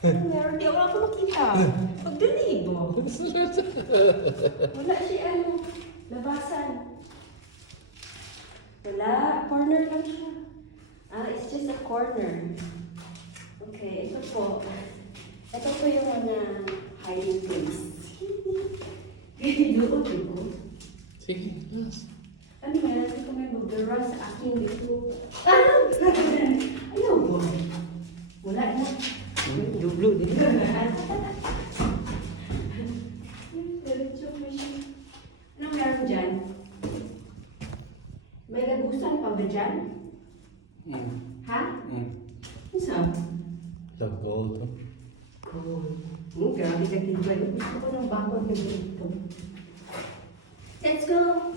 Ano meron? Di ako makita. Pagdinig mo. Wala siya ano. Labasan. Wala. Corner lang siya. It's just a corner. Okay, ito po. Ito po yung mga hiding place. Doon dito. Sige, yes. Ano yan? Hindi ko may magbara sa akin dito. Ayaw mo. Wala na. Dublo din. Anong meron dyan? May lagusan pa ba dyan? Ha? Isa? The gold. Cool. Grabe ka din ba yun? Gusto ko ng bangod na dito. Let's go!